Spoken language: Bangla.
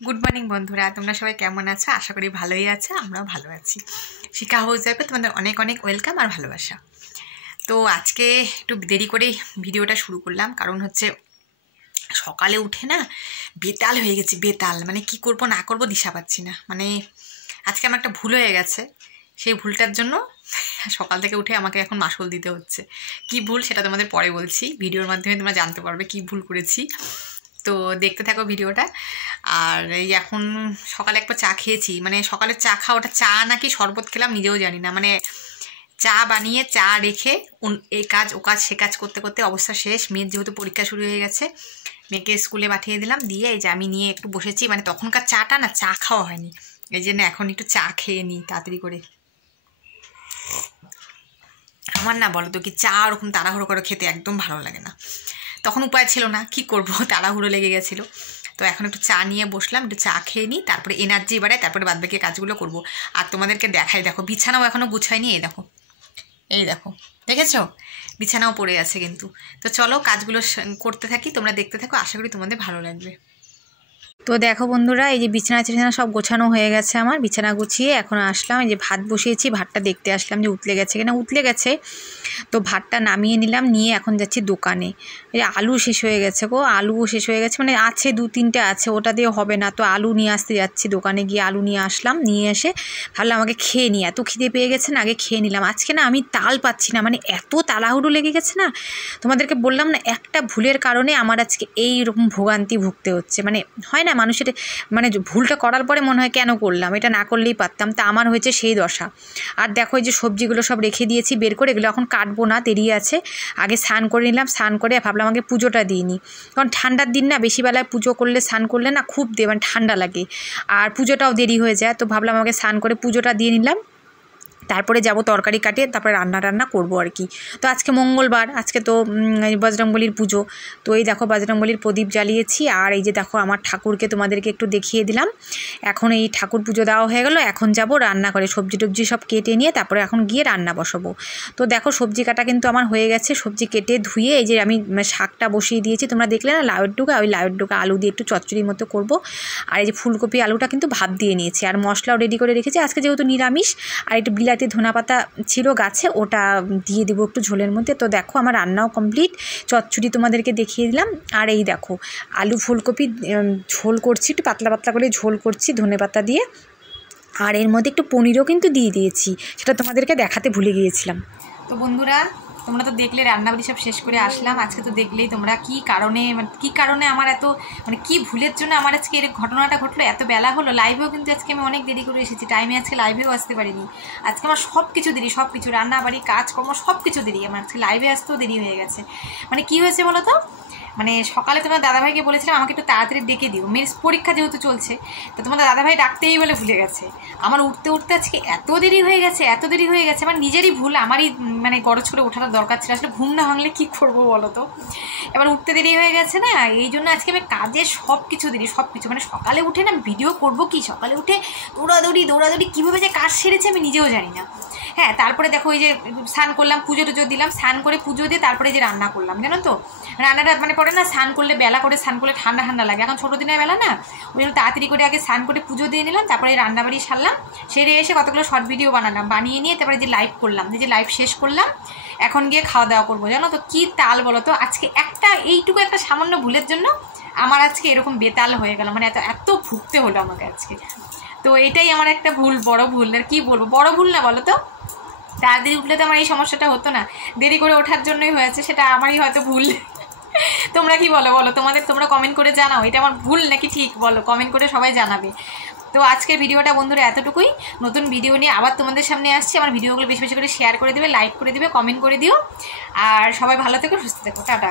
গুড মর্নিং বন্ধুরা, তোমরা সবাই কেমন আছো? আশা করি ভালোই আছে, আমরাও ভালো আছি। শিখা হাউস ওয়াইফে তোমাদের অনেক অনেক ওয়েলকাম আর ভালোবাসা। তো আজকে একটু দেরি করেই ভিডিওটা শুরু করলাম, কারণ হচ্ছে সকালে উঠে না বেতাল হয়ে গেছি। বেতাল মানে কি করব না করব দিশা পাচ্ছি না। মানে আজকে আমার একটা ভুল হয়ে গেছে, সেই ভুলটার জন্য সকাল থেকে উঠে আমাকে এখন মাসুল দিতে হচ্ছে। কি ভুল সেটা তোমাদের পরে বলছি, ভিডিওর মাধ্যমে তোমরা জানতে পারবে কি ভুল করেছি। তো দেখতে থাকো ভিডিওটা। আর এই এখন সকালে একবার চা খেয়েছি, মানে সকালে চা খাওয়া, ওটা চা নাকি শরবত খেলাম নিজেও জানি না। মানে চা বানিয়ে চা রেখে এই কাজ ও কাজ সে কাজ করতে করতে অবস্থা শেষ। মেয়ের যেহেতু পরীক্ষা শুরু হয়ে গেছে, মেয়েকে স্কুলে পাঠিয়ে দিলাম, দিয়ে এই যে আমি নিয়ে একটু বসেছি। মানে তখনকার চাটা না চা খাওয়া হয়নি, এই জন্য এখন একটু চা খেয়ে নিই তাড়াতাড়ি করে। আমার না বলো তো কি চা ওরকম তাড়াহুড়ো করে খেতে একদম ভালো লাগে না। তখন উপায় ছিল না, কি করব, তাড়াহুড়ো লেগে গেছিলো। তো এখন একটু চা নিয়ে বসলাম, একটু চা খেয়ে নিই, তারপরে এনার্জি বাড়ায়, তারপরে বাদবাকি কাজগুলো করব। আর তোমাদেরকে দেখাই, দেখো বিছানাও এখনও গুছাইনি। এই দেখো দেখেছো, বিছানাও পড়ে আছে কিন্তু। তো চলো কাজগুলো করতে থাকি, তোমরা দেখতে থাকো, আশা করি তোমাদের ভালো লাগবে। তো দেখো বন্ধুরা, এই যে বিছানা টিছানা সব গোছানো হয়ে গেছে আমার। বিছানা গুছিয়ে এখন আসলাম, এই যে ভাত বসিয়েছি, ভাতটা দেখতে আসলাম যে উতলে গেছে কিনা। উতলে গেছে, তো ভাতটা নামিয়ে নিলাম, নিয়ে এখন যাচ্ছি দোকানে। এই আলু শেষ হয়ে গেছে গো, আলুও শেষ হয়ে গেছে, মানে আছে 2-3টে আছে, ওটা দিয়ে হবে না। তো আলু নিয়ে আসতে যাচ্ছি দোকানে, গিয়ে আলু নিয়ে আসলাম। নিয়ে এসে ভাবলাম আমাকে খেয়ে নিই, এত খিদে পেয়ে গেছে না, আগে খেয়ে নিলাম। আজকে না আমি তাল পাচ্ছি না, মানে এত তাড়াহুড়ো লেগে গেছে না। তোমাদেরকে বললাম না, একটা ভুলের কারণে আমার আজকে এইরকম ভোগান্তি ভুগতে হচ্ছে। মানে হয় না মানুষের, মানে ভুলটা করার পরে মনে হয় কেন করলাম, এটা না করলেই পারতাম। তা আমার হয়েছে সেই দশা। আর দেখো এই যে সবজিগুলো সব রেখে দিয়েছি বের করে, এগুলো এখন কাটবো না, দেরি আছে। আগে স্নান করে নিলাম, স্নান করে ভাবলাম আগে পুজোটা দিয়ে নিই, কারণ ঠান্ডার দিন না, বেশি বেলায় পুজো করলে স্নান করলে না খুব মানে ঠান্ডা লাগে, আর পুজোটাও দেরি হয়ে যায়। তো ভাবলাম আগে স্নান করে পুজোটা দিয়ে নিলাম, তারপরে যাব তরকারি কাটিয়ে, তারপরে রান্না করবো আর কি। তো আজকে মঙ্গলবার, আজকে তো বজরংবলীর পুজো। তো এই দেখো বজরংবলীর প্রদীপ জ্বালিয়েছি। আর এই যে দেখো আমার ঠাকুরকে তোমাদেরকে একটু দেখিয়ে দিলাম। এখন এই ঠাকুর পুজো দেওয়া হয়ে গেল, এখন যাব রান্না করে সবজি টবজি সব কেটে নিয়ে তারপরে এখন গিয়ে রান্না বসাবো। তো দেখো সবজি কাটা কিন্তু আমার হয়ে গেছে, সবজি কেটে ধুয়ে এই যে আমি শাকটা বসিয়ে দিয়েছি। তোমরা দেখলে না লাউয়ের ডুকা, ওই লাউয়ের ডুকা আলু দিয়ে একটু চচ্চড়ির মতো করব। আর এই যে ফুলকপি আলুটা কিন্তু ভাত দিয়ে নিয়েছি, আর মশলাও রেডি করে রেখেছি। আজকে যেহেতু নিরামিষ, আর একটু বিলাতি ধনেপাতা ছিল গাছে, ওটা দিয়ে দেবো একটু ঝোলের মধ্যে। তো দেখো আমার রান্নাও কমপ্লিট, চচ্চড়ি তোমাদেরকে দেখিয়ে দিলাম। আর এই দেখো আলু ফুলকপি ঝোল করছি, একটু পাতলা পাতলা করে ঝোল করছি ধনেপাতা দিয়ে। আর এর মধ্যে একটু পনিরও কিন্তু দিয়ে দিয়েছি, সেটা তোমাদেরকে দেখাতে ভুলে গিয়েছিলাম। তো বন্ধুরা তোমরা তো দেখলে রান্নাবাড়ি সব শেষ করে আসলাম। আজকে তো দেখলেই তোমরা কি কারণে আমার এত, মানে কি ভুলের জন্য আমার আজকে এর ঘটনাটা ঘটলো, এত বেলা হলো। লাইভেও কিন্তু আজকে আমি অনেক দেরি করে এসেছি, টাইমে আজকে লাইভেও আসতে পারিনি। আজকে আমার সব কিছু দেরি, সব কিছু রান্নাবাড়ি কাজকর্ম সব কিছু দেরি, আমার আজকে লাইভে আসতেও দেরি হয়ে গেছে। মানে কি হয়েছে বলো তো, মানে সকালে তোমার দাদাভাইকে বলেছিলাম আমাকে একটু তাড়াতাড়ি ডেকে দিও, মেয়ের পরীক্ষা যেহেতু চলছে। তো তোমাদের দাদাভাই ডাকতেই বলে ভুলে গেছে। আমার উঠতে উঠতে আজকে এত দেরি হয়ে গেছে, এত দেরি হয়ে গেছে, আমার নিজেরই ভুল, আমারই মানে গড় ছড়ে ওঠাটা দরকার ছিল। আসলে ঘুম না ভাঙলে কী করবো বলো তো, এবার উঠতে দেরি হয়ে গেছে না, এই জন্য আজকে আমি কাজের সব কিছু দেরি, সব কিছু। মানে সকালে উঠে না ভিডিও করবো কি, সকালে উঠে দৌড়াদৌড়ি কীভাবে যে কাজ সেরেছে আমি নিজেও জানি না। হ্যাঁ, তারপরে দেখো এই যে স্নান করলাম, পুজো টুজো দিলাম, স্নান করে পুজো দিয়ে তারপরে যে রান্না করলাম। জানো তো রান্নাটা মানে পরে না স্নান করলে, বেলা করে স্নান করলে ঠান্ডা ঠান্ডা লাগে, এখন ছোটো দিনের বেলা না, ওই জন্য তাড়াতাড়ি করে আগে স্নান করে পুজো দিয়ে নিলাম, তারপরে রান্নাবাড়ি সারলাম, সেরে এসে কতগুলো শর্ট ভিডিও বানালাম, বানিয়ে নিয়ে তারপরে যে লাইভ করলাম, যে লাইভ শেষ করলাম, এখন গিয়ে খাওয়া দাওয়া করবো। জানো তো কী তাল বলো তো, আজকে এইটুকু একটা সামান্য ভুলের জন্য আমার আজকে এরকম বেতাল হয়ে গেল, মানে এত ভুগতে হলো আমাকে আজকে। তো এটাই আমার একটা ভুল, বড় ভুল। আর কী বলবো, বড় ভুল না বলো তো, তাড়াতাড়ি উঠলে তো আমার এই সমস্যাটা হতো না, দেরি করে ওঠার জন্যই হয়েছে, সেটা আমারই হয়তো ভুল। তোমরা কি বলো তোমরা কমেন্ট করে জানাও, এটা আমার ভুল নাকি ঠিক, বলো কমেন্ট করে সবাই জানাবে। তো আজকের ভিডিওটা বন্ধুরা এতটুকুই, নতুন ভিডিও নিয়ে আবার তোমাদের সামনে আসছি। আমার ভিডিওগুলো বেশি বেশি করে শেয়ার করে দেবে, লাইক করে দেবে, কমেন্ট করে দিও, আর সবাই ভালো থেকো, সুস্থ থেকো, টাটা।